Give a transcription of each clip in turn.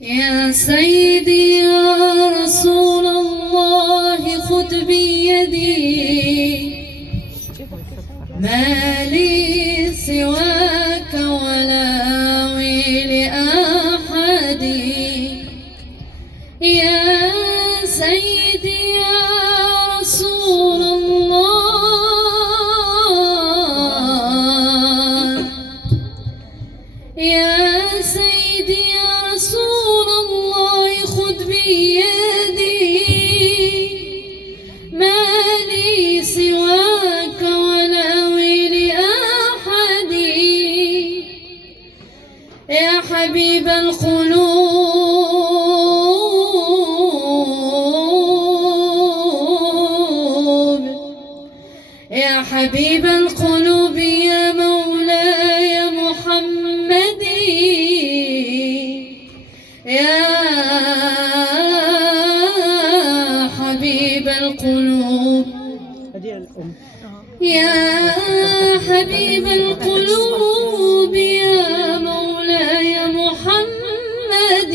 يا سيدي يا رسول الله خذ بيدي، ما لي سواك ولا آوي لأحد. يا سيدي يا رسول الله، يا سيدي يا رسول الله خذ بيدي، ما لي سواك ولا آوي لأحد. يا حبيب القلوب، يا حبيب القلوب، يا مولاي محمد، يا حبيب القلوب، يا حبيب القلوب، يا مولاي محمد،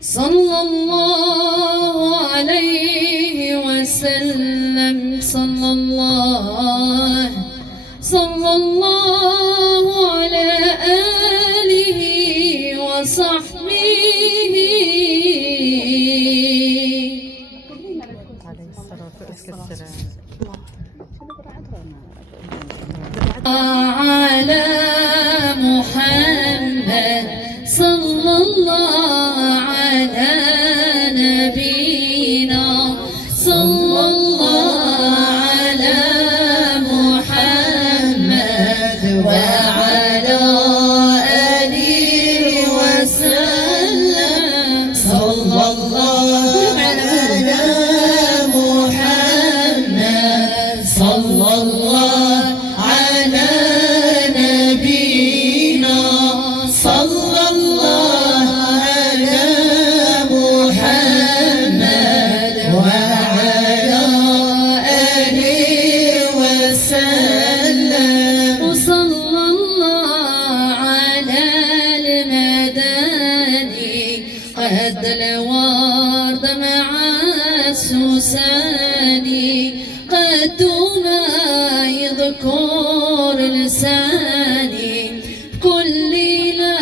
صلى الله عليه وسلم، صلى الله على آله وصحبه. عليه الصلاة والسلام. على محمد صلى الله على نبينا، صلى الله على محمد وعلى آله وسلم، صلى الله على محمد، صلى الله على نبينا، صلى الله على محمد وعلى آله وسلم، وصلى الله على المدني قد الورد مع السوساني، قد ما يذكر لساني كل ليلة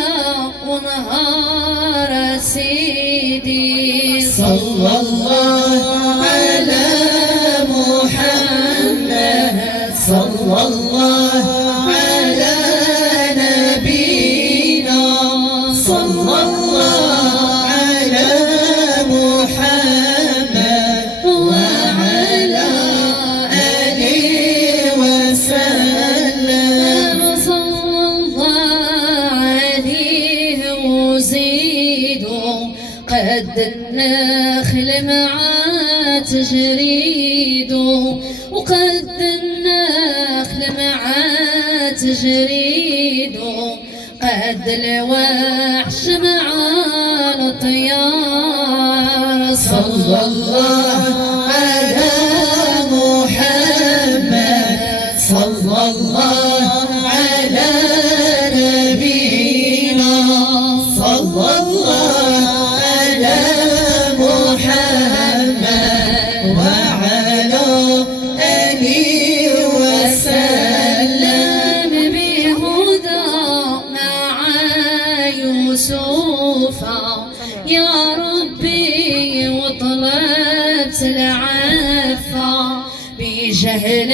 ونهار سيدي، صلى الله على محمد، صلى الله على نبينا، صلى الله على محمد وعلى آله وسلم، صلى الله عليه وزيدوا، قد النخل مع تجريده، وقد النخل مع تجريده، قد الوحش مع الطيار، صلى الله على محمد، صلى الله على نبينا، صلى الله على محمد وعلى آله وسلم، بهدى مع يوسف يا ربي، وطلبت العفا بجهل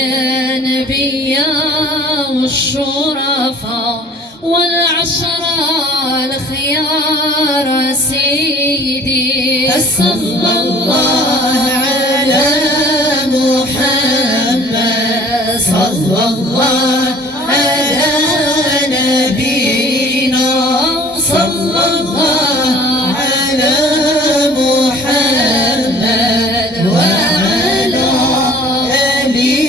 نبيا والشرفاء والعشرة الخيار سيدي، صلى الله على محمد، صلى الله على نبينا، صلى الله على محمد وعلى آله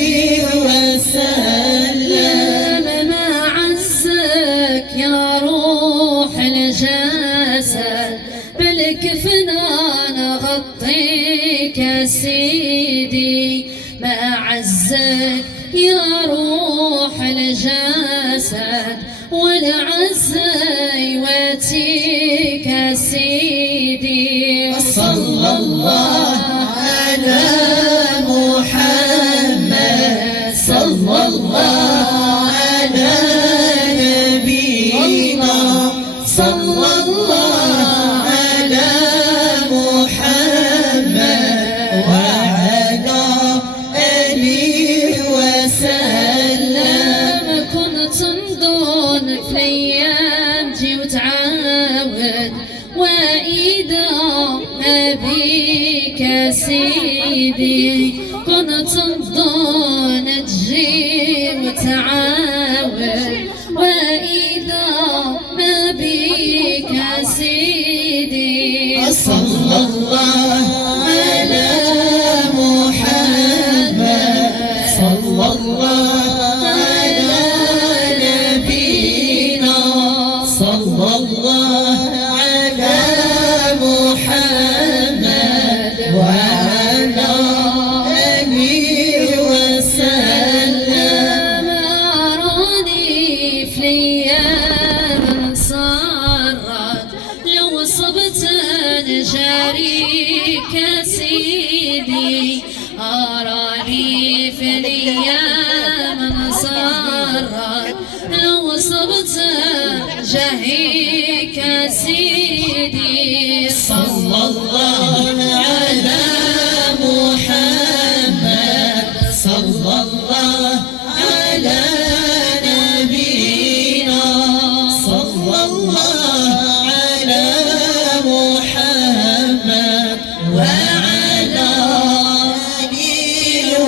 وسلم، ما عزك يا روح الجسد، بالكفنان غطيك سيدي، ما عزك يا روح الجسد والعز يواتيك سيدي صلى الله على محمد صلى الله على نبينا صلى الله على محمد وعلى آله وسلم. كنت نظن في الأيام تجي وتعاود وإذا ما بيك سيدي كنت نظن تجي وتعاود وإذا ما بيك سيدي صلى الله على محمد صلى الله على نبينا صلى الله على محمد وعلى آله وسلم. أراني في الأيام صارت لو صبت جاريك سيدي أراني في الأيام صارت لو صبت جهيك سيدي صلى الله على محمد صلى الله على نبينا صلى الله على محمد وعلى آله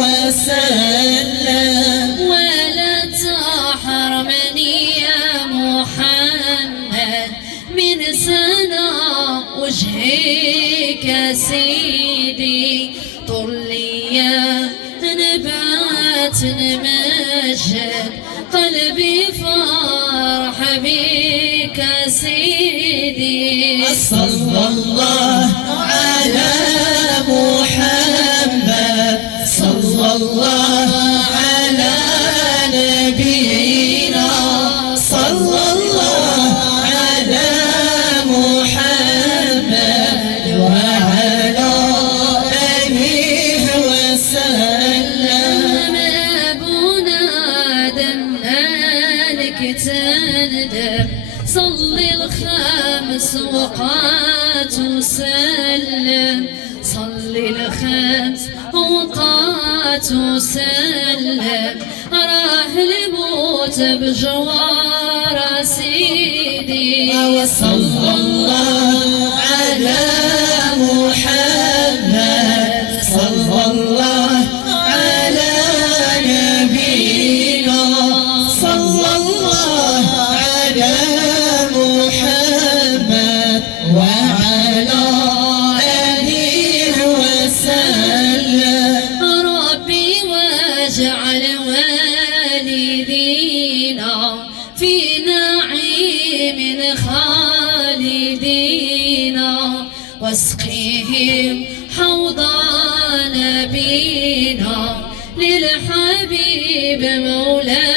وسلم. ولا تحرمني يا محمد من سنة وجهك سيدي طلي يا نبات نمجد قلبي فرح بك سيدي صلى الله على محمد صلى الله على نبينا صلى الله على محمد وعلى آله وسلم. أبونا دمانك تندم صلي الخمس وقات وسلم صلي الخمس وقات وسلم راح الموت بجوار سيدي صلى الله على محمد صلى الله على نبينا صلى الله على محمد وعلى آله وسلم. ربي واجعل والدينا في نعيم خالدين واسقيهم حوض نبينا للحبيب مولانا